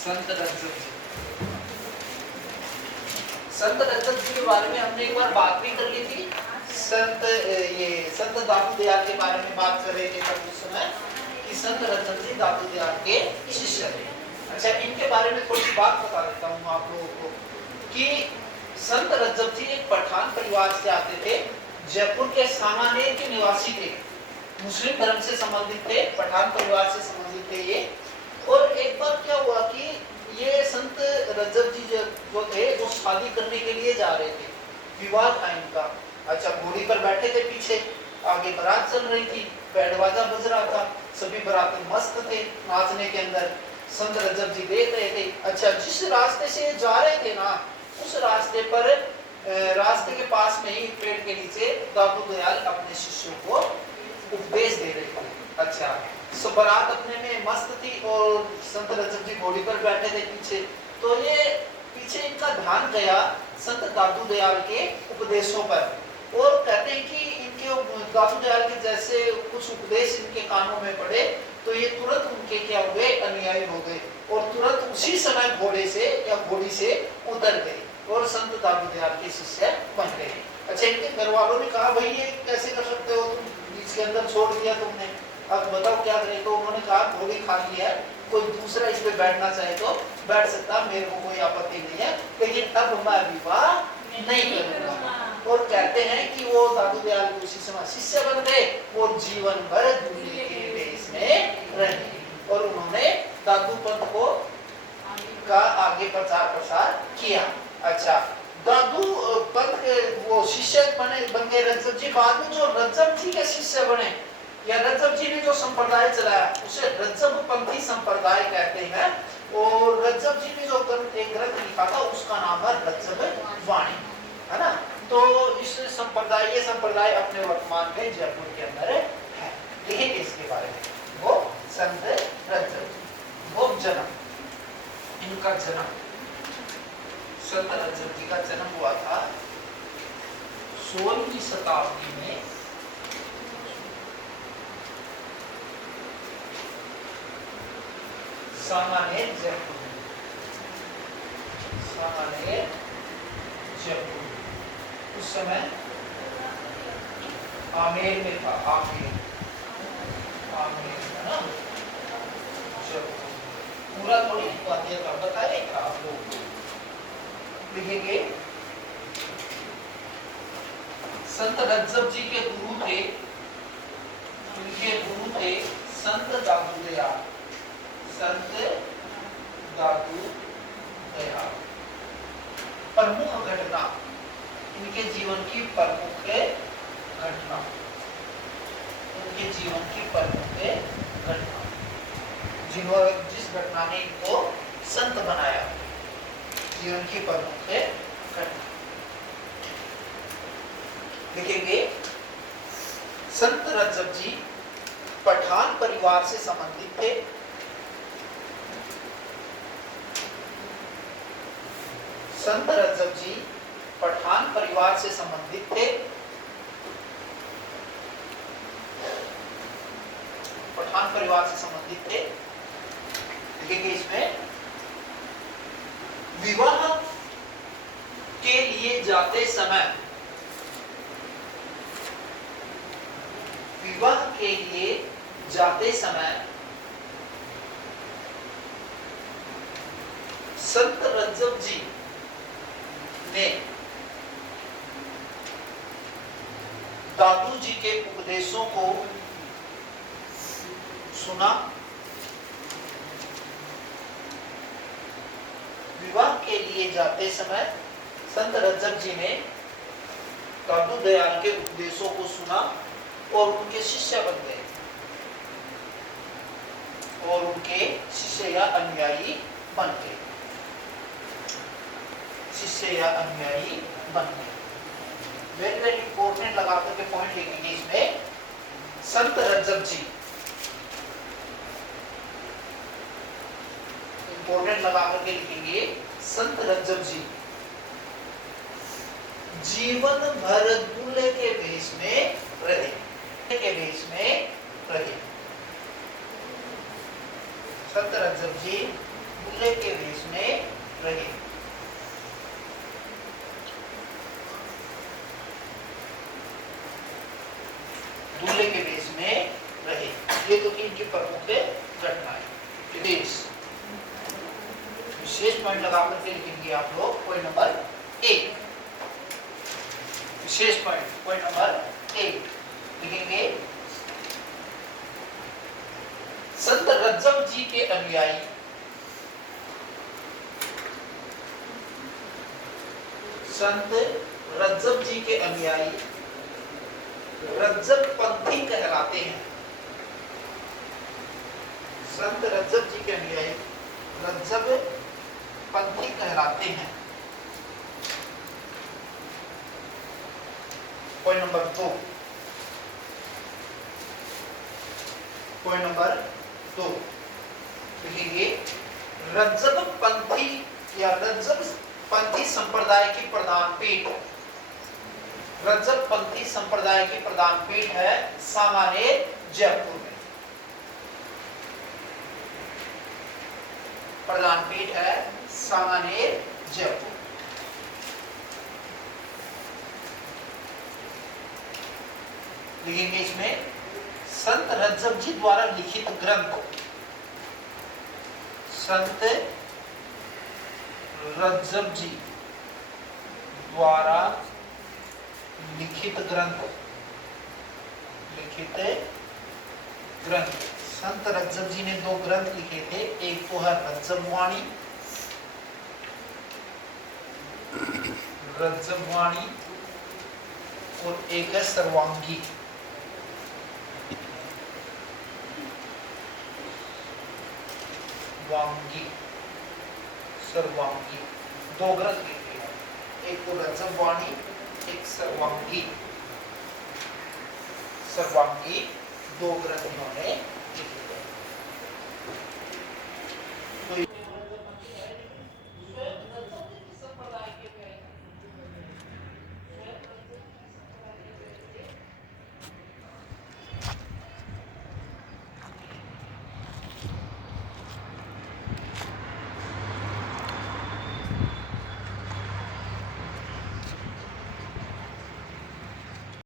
संत रज्जब जी। संत रज्जब जी के बारे में हमने एक बार बात भी कर ली थी। संत दादू दयाल के बारे में बात कर रहे थे तब उस समय कि संत रज्जब जी दादू दयाल के शिष्य थे। अच्छा, इनके बारे में थोड़ी सी बात बता देता हूँ आप लोगों को कि संत रज्जब जी एक पठान परिवार से आते थे। जयपुर के सामानेर के निवासी थे, मुस्लिम धर्म से संबंधित थे, पठान परिवार से संबंधित थे ये। और एक बार क्या हुआ कि ये संत रज्जब जी जो थे वो शादी करने के लिए जा रहे थे, विवाह था इनका। अच्छा, घोड़ी पर बैठे थे, पीछे आगे बारात चल रही थी, बैंड बाजा बज रहा था, सभी बाराती मस्त थे नाचने के अंदर। संत रज्जब जी देख रहे थे। अच्छा, जिस रास्ते से जा रहे थे ना, उस रास्ते पर रास्ते के पास में ही पेड़ के नीचे दादू दयाल अपने शिष्यों को उपदेश दे रहे थे। अच्छा, सब बारात अपने में मस्त थी और संत रज्जब जी घोड़ी पर बैठे थे पीछे। तो ये पीछे इनका ध्यान गया संत दादू दयाल के उपदेशों पर, और कहते हैं कि इनके दादू दयाल के जैसे कुछ उपदेश इनके कानों में पड़े तो ये तुरंत उनके क्या हुए, अनुयायी हो गए और तुरंत उसी समय घोड़े से या घोड़ी से उतर गए और संत दादू दयाल के शिष्य बन गए। अच्छा, इनके घर वालों ने कहा भाई ये कैसे कर सकते हो, तुम इसके अंदर छोड़ दिया तुमने, अब बताओ क्या करें। तो उन्होंने कहा घोड़ी खाली है, कोई दूसरा इस पे बैठना चाहे तो बैठ सकता, मेरे को कोई आपत्ति नहीं है, लेकिन अब मैं विवाह नहीं करूंगा। और कहते हैं कि वो दादू दयाल के उसी समय शिष्य बन गए, वो जीवन भर दूल्हे के वेश में रहे और उन्होंने दादू पंथ को का आगे प्रचार प्रसार किया। अच्छा, दादू पंथ वो शिष्य बन गए रज्जब जी। बाद में जो रज्जब जी के शिष्य बने या रज्जब जी ने जो संप्रदाय चलाया उसे रज्जब पंथी संप्रदाय कहते हैं। और रज्जब जी ने जो एक ग्रंथ लिखा था उसका नाम है रज्जब वाणी, है ना। तो इस संप्रदाय, ये संप्रदाय अपने वर्तमान में जयपुर के अंदर है। लेकिन इसके बारे में वो संत रज्जब, वो जन्म, इनका जन्म, संत रज्जब जी का जन्म हुआ था 16वीं शताब्दी में सामान्य जयपुर, सामान्य जयपुर। उस समय आमेर में था, आमेर, आमेर है ना जयपुर। पूरा थोड़ी बातें बताएगा आप लोग लिखेंगे। संत रज्जब जी के गुरु थे, उनके गुरु थे संत दादू दयाल, संत दादू दयाल। प्रमुख घटना, इनके जीवन की प्रमुख घटना, उनके जीवन की प्रमुख घटना, जिस घटना ने इनको संत बनाया, जीवन की प्रमुख घटना लिखेंगे। संत रज्जब जी पठान परिवार से संबंधित थे। संत रज्जब जी पठान परिवार से संबंधित थे। पठान परिवार से संबंधित थे लिखेंगे इसमें। विवाह के लिए जाते समय, विवाह के लिए जाते समय संत रज्जब जी ने दादू जी के उपदेशों को सुना। विवाह के लिए जाते समय संत रज्जब जी ने दादू दयाल के उपदेशों को सुना और उनके शिष्य बन गए और उनके शिष्य या अनुयायी बन गए, शिष्य या अनुयायी बन गए। वेरी वेरी इंपॉर्टेंट लगा करके पॉइंट लिखेंगे इसमें। संत रज्जब जी, इंपॉर्टेंट लगा करके लिखेंगे। संत रज्जब जी जीवन भर दूल्हे के वेश में रहे, के वेश में रहे। संत रज्जब जी दूल्हे के वेश में रहे। दूल्हे के वेश में रहे। ये तो कि इनकी प्रमुख घटनाएं। विदेश विशेष पॉइंट लगा करके लिखेंगे आप लोग। पॉइंट नंबर 1 विशेष पॉइंट नंबर 1 लिखेंगे। संत रज्जव जी के अनुयायी संत रज्जव जी के अनुयायी रज्जव पंथी कहलाते हैं। संत रज्जव जी के अनुयायी रज्जव पंथी कहलाते हैं। पॉइंट नंबर 2 पॉइंट नंबर 2 लिखेंगे। रज्जव पंथी या रज्जव पंथी संप्रदाय की प्रधान पीठ रज्जव पंथी संप्रदाय की प्रधान पीठ है सामानेर जयपुर में। प्रधान पीठ है सामानेर जयपुर। लिखेंगे इसमें संत रज्जव जी द्वारा लिखित ग्रंथ संत रज्जव जी द्वारा लिखित ग्रंथ संत रज्जव जी ने 2 ग्रंथ लिखे थे। एक तो है रज्जववाणी और एक है सर्वांगी। सर्वांगी 2 ग्रंथ लिखे हैं। एक तो रज्जववाणी, एक सर्वांगी 2 ग्रंथ इन्होंने लिखे।